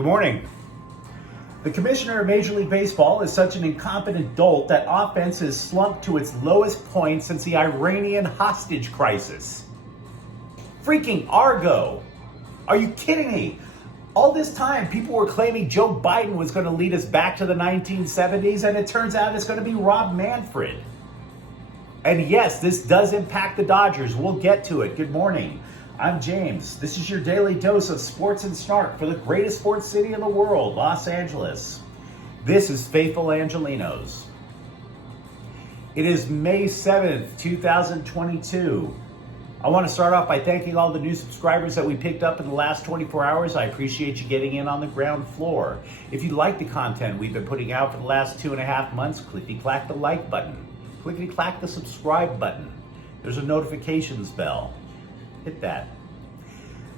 Good morning. The commissioner of Major League Baseball is such an incompetent dolt that offense has slumped to its lowest point since the Iranian hostage crisis. Freaking Argo. Are you kidding me? All this time, people were claiming Joe Biden was going to lead us back to the 1970s, and it turns out it's going to be Rob Manfred. And yes, this does impact the Dodgers. We'll get to it. Good morning. I'm James. This is your daily dose of sports and snark for the greatest sports city in the world, Los Angeles. This is Faithful Angelenos. It is May 7th, 2022. I want to start off by thanking all the new subscribers that we picked up in the last 24 hours. I appreciate you getting in on the ground floor. If you like the content we've been putting out for the last 2.5 months, clickety-clack the like button. Clickety-clack the subscribe button. There's a notifications bell. Hit that.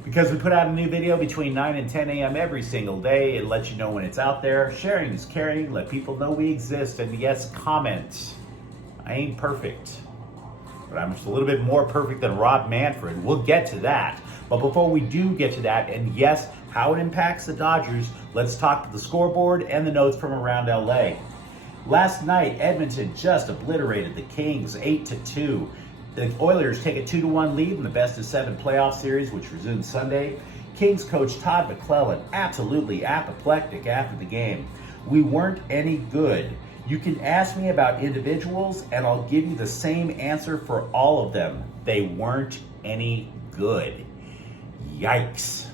Because we put out a new video between 9 and 10 a.m. every single day. It lets you know when it's out there. Sharing is caring. Let people know we exist. And yes, comment. I ain't perfect, but I'm just a little bit more perfect than Rob Manfred. We'll get to that. But before we do get to that, and yes, how it impacts the Dodgers, let's talk to the scoreboard and the notes from around LA. Last night, Edmonton just obliterated the Kings 8-2. The Oilers take a 2-1 lead in the best-of-7 playoff series, which resumes Sunday. Kings coach Todd McClellan absolutely apoplectic after the game. We weren't any good. You can ask me about individuals, and I'll give you the same answer for all of them. They weren't any good. Yikes.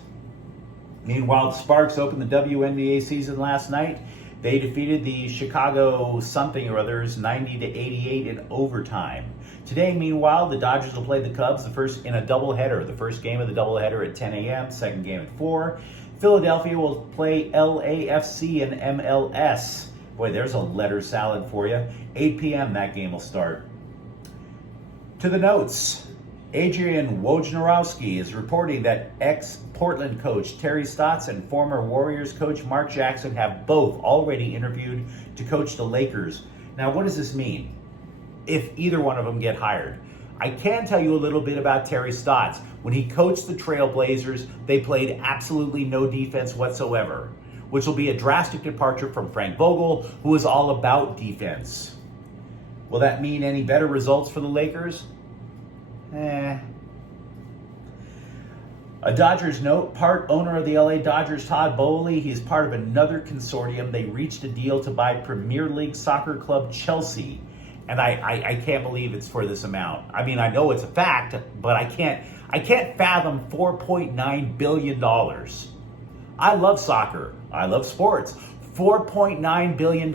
Meanwhile, the Sparks opened the WNBA season last night. They defeated the Chicago something or others 90-88 in overtime. Today, meanwhile, the Dodgers will play the Cubs the first in a doubleheader. The first game of the doubleheader at 10 a.m., second game at 4. Philadelphia will play LAFC and MLS. Boy, there's a letter salad for you. 8 p.m. that game will start. To the notes. Adrian Wojnarowski is reporting that ex-Portland coach Terry Stotts and former Warriors coach Mark Jackson have both already interviewed to coach the Lakers. Now, what does this mean if either one of them get hired? I can tell you a little bit about Terry Stotts. When he coached the Trailblazers, they played absolutely no defense whatsoever, which will be a drastic departure from Frank Vogel, who is all about defense. Will that mean any better results for the Lakers? A Dodgers note, part owner of the LA Dodgers, Todd Boehly, he's part of another consortium. They reached a deal to buy Premier League soccer club Chelsea. And I can't believe it's for this amount. I mean, I know it's a fact, but I can't fathom $4.9 billion. I love soccer. I love sports. $4.9 billion.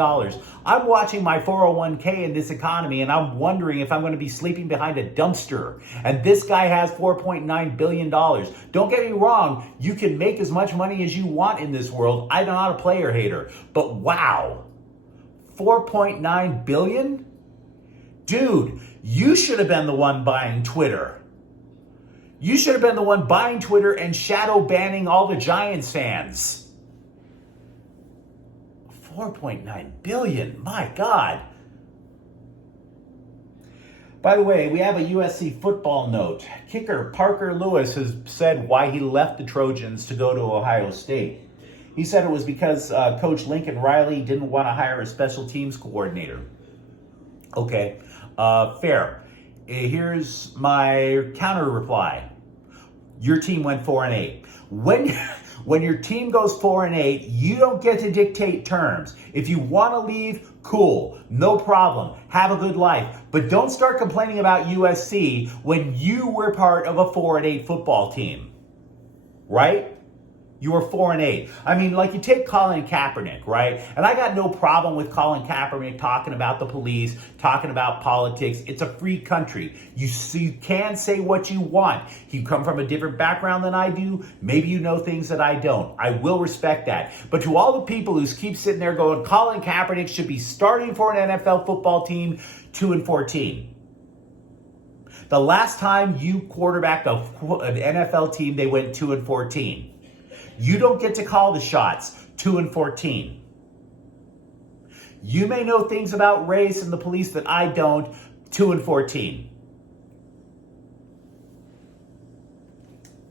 I'm watching my 401k in this economy, and I'm wondering if I'm going to be sleeping behind a dumpster. And this guy has $4.9 billion. Don't get me wrong. You can make as much money as you want in this world. I'm not a player hater. But wow, $4.9 billion? Dude, you should have been the one buying Twitter. You should have been the one buying Twitter and shadow banning all the Giants fans. 4.9 billion, my God. By the way, we have a USC football note. Kicker Parker Lewis has said why he left the Trojans to go to Ohio State. He said it was because Coach Lincoln Riley didn't want to hire a special teams coordinator. Okay, fair. Here's my counter reply. Your team went 4-8. When your team goes 4-8, you don't get to dictate terms. If you want to leave, cool, no problem. Have a good life. But don't start complaining about USC when you were part of a 4-8 football team. Right? You were 4-8. I mean, like you take Colin Kaepernick, right? And I got no problem with Colin Kaepernick talking about the police, talking about politics. It's a free country. You can say what you want. You come from a different background than I do. Maybe you know things that I don't. I will respect that. But to all the people who keep sitting there going, Colin Kaepernick should be starting for an NFL football team 2-14. The last time you quarterbacked an NFL team, they went 2-14. You don't get to call the shots. 2-14. You may know things about race and the police that I don't. 2-14.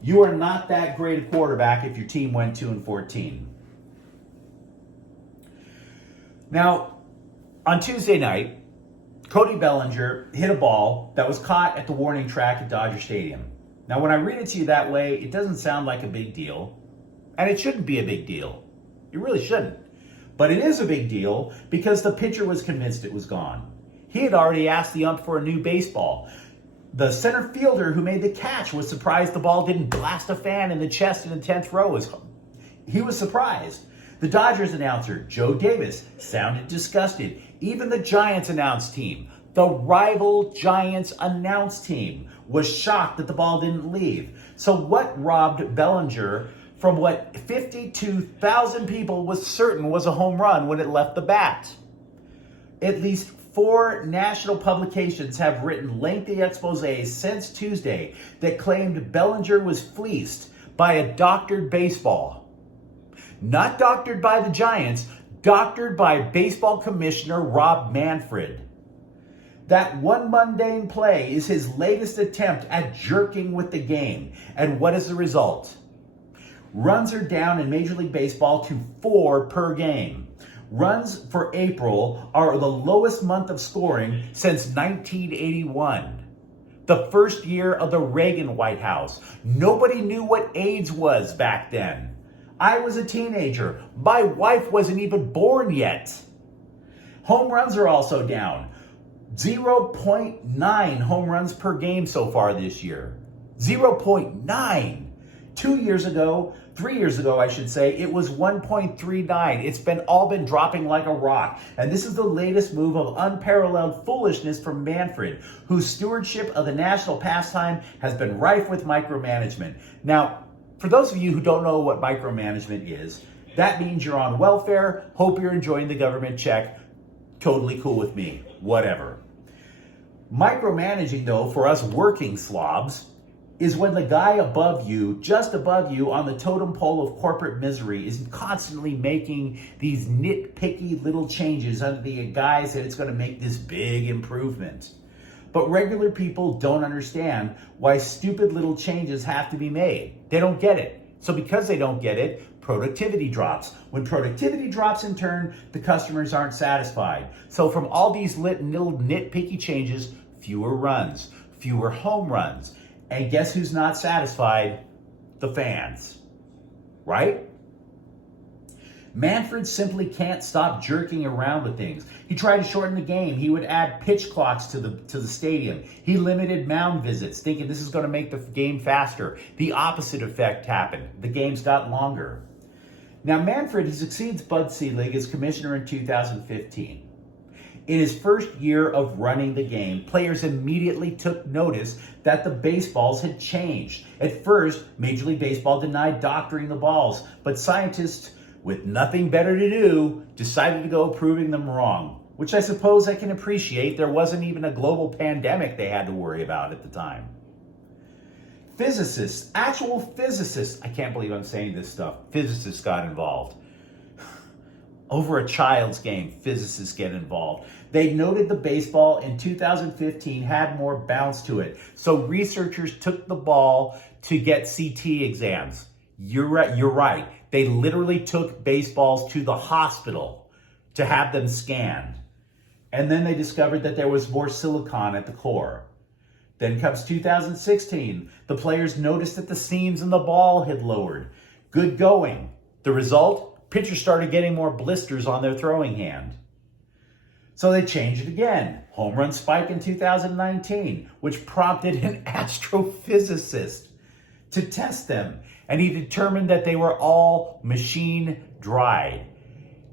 You are not that great a quarterback if your team went 2-14. Now, on Tuesday night, Cody Bellinger hit a ball that was caught at the warning track at Dodger Stadium. Now, when I read it to you that way, it doesn't sound like a big deal, and it shouldn't be a big deal. It really shouldn't. But it is a big deal because the pitcher was convinced it was gone. He had already asked the ump for a new baseball. The center fielder who made the catch was surprised the ball didn't blast a fan in the chest in the 10th row. He was surprised. The Dodgers announcer, Joe Davis, sounded disgusted. Even the Giants announce team, the rival Giants announce team, was shocked that the ball didn't leave. So what robbed Bellinger from what 52,000 people was certain was a home run when it left the bat? At least 4 national publications have written lengthy exposés since Tuesday that claimed Bellinger was fleeced by a doctored baseball. Not doctored by the Giants, doctored by baseball commissioner Rob Manfred. That one mundane play is his latest attempt at jerking with the game. And what is the result? Runs are down in Major League Baseball to 4 per game. Runs for April are the lowest month of scoring since 1981. The first year of the Reagan White House. Nobody knew what AIDS was back then. I was a teenager. My wife wasn't even born yet. Home runs are also down. 0.9 home runs per game so far this year. 0.9. 3 years ago, I should say, it was 1.39. It's all been dropping like a rock. And this is the latest move of unparalleled foolishness from Manfred, whose stewardship of the national pastime has been rife with micromanagement. Now, for those of you who don't know what micromanagement is, that means you're on welfare, hope you're enjoying the government check, totally cool with me, whatever. Micromanaging, though, for us working slobs, is when the guy above you, just above you on the totem pole of corporate misery, is constantly making these nitpicky little changes under the guise that it's going to make this big improvement. But regular people don't understand why stupid little changes have to be made. They don't get it. So because they don't get it, productivity drops. When productivity drops in turn, the customers aren't satisfied. So from all these little nitpicky changes, fewer runs, fewer home runs. And guess who's not satisfied? The fans. Right? Manfred simply can't stop jerking around with things. He tried to shorten the game. He would add pitch clocks to the stadium. He limited mound visits, thinking this is going to make the game faster. The opposite effect happened. The games got longer. Now, Manfred, he succeeds Bud Selig as commissioner in 2015. In his first year of running the game, players immediately took notice that the baseballs had changed. At first, Major League Baseball denied doctoring the balls, but scientists with nothing better to do, decided to go proving them wrong, which I suppose I can appreciate. There wasn't even a global pandemic they had to worry about at the time. Physicists, actual physicists, I can't believe I'm saying this stuff, physicists got involved. Over a child's game, physicists get involved. They noted the baseball in 2015 had more bounce to it, so researchers took the ball to get CT exams. You're right. They literally took baseballs to the hospital to have them scanned. And then they discovered that there was more silicon at the core. Then comes 2016. The players noticed that the seams in the ball had lowered. Good going. The result? Pitchers started getting more blisters on their throwing hand. So they changed it again. Home run spike in 2019, which prompted an astrophysicist to test them. And he determined that they were all machine dried.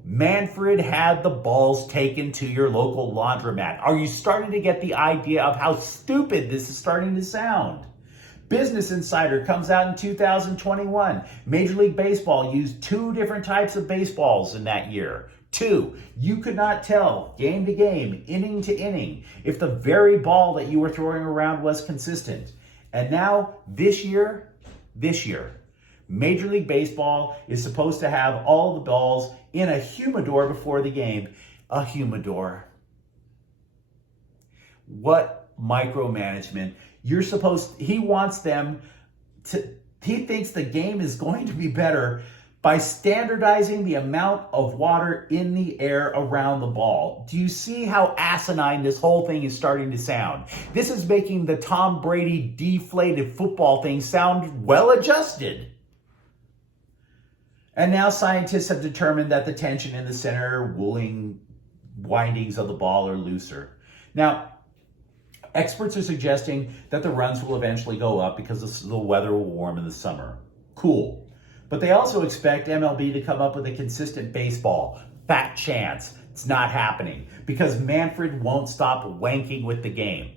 Manfred had the balls taken to your local laundromat. Are you starting to get the idea of how stupid this is starting to sound? Business Insider comes out in 2021. Major League Baseball used 2 different types of baseballs in that year. 2, you could not tell game to game, inning to inning, if the very ball that you were throwing around was consistent. And now, this year, Major League Baseball is supposed to have all the balls in a humidor before the game. A humidor. What micromanagement? He wants them to, he thinks the game is going to be better by standardizing the amount of water in the air around the ball. Do you see how asinine this whole thing is starting to sound? This is making the Tom Brady deflated football thing sound well adjusted. And now scientists have determined that the tension in the center windings of the ball are looser. Now, experts are suggesting that the runs will eventually go up because the weather will warm in the summer. Cool. But they also expect MLB to come up with a consistent baseball. Fat chance. It's not happening because Manfred won't stop wanking with the game.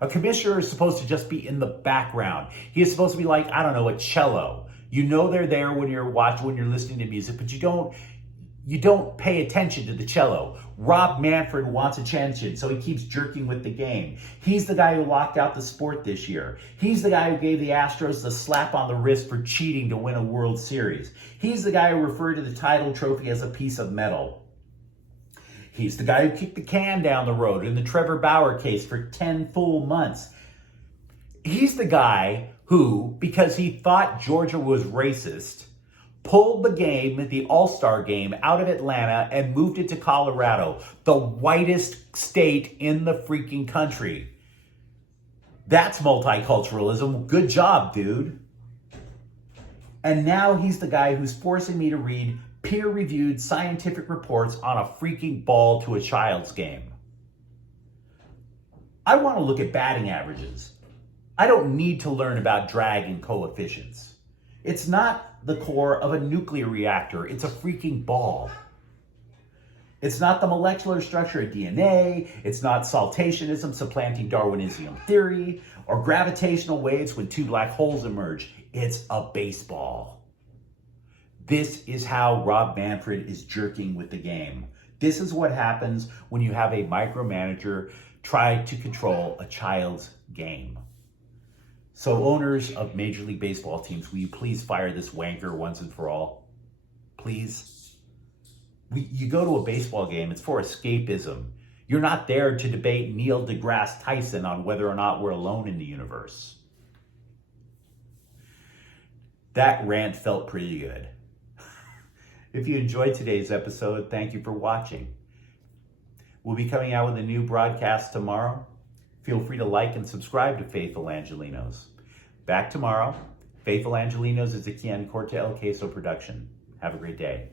A commissioner is supposed to just be in the background. He is supposed to be like, I don't know, a cello. You know they're there when you're listening to music, but you don't pay attention to the cello. Rob Manfred wants attention, so he keeps jerking with the game. He's the guy who locked out the sport this year. He's the guy who gave the Astros the slap on the wrist for cheating to win a World Series. He's the guy who referred to the title trophy as a piece of metal. He's the guy who kicked the can down the road in the Trevor Bauer case for 10 full months. He's the guy who, because he thought Georgia was racist, pulled the game, the All-Star game, out of Atlanta and moved it to Colorado, the whitest state in the freaking country. That's multiculturalism. Good job, dude. And now he's the guy who's forcing me to read peer-reviewed scientific reports on a freaking ball to a child's game. I want to look at batting averages. I don't need to learn about drag and coefficients. It's not the core of a nuclear reactor. It's a freaking ball. It's not the molecular structure of DNA. It's not saltationism supplanting Darwinism theory or gravitational waves when two black holes emerge. It's a baseball. This is how Rob Manfred is jerking with the game. This is what happens when you have a micromanager try to control a child's game. So owners of Major League Baseball teams, will you please fire this wanker once and for all? Please? You go to a baseball game, it's for escapism. You're not there to debate Neil deGrasse Tyson on whether or not we're alone in the universe. That rant felt pretty good. If you enjoyed today's episode, thank you for watching. We'll be coming out with a new broadcast tomorrow. Feel free to like and subscribe to Faithful Angelenos. Back tomorrow. Faithful Angelenos is a Kian Corte El Queso production. Have a great day.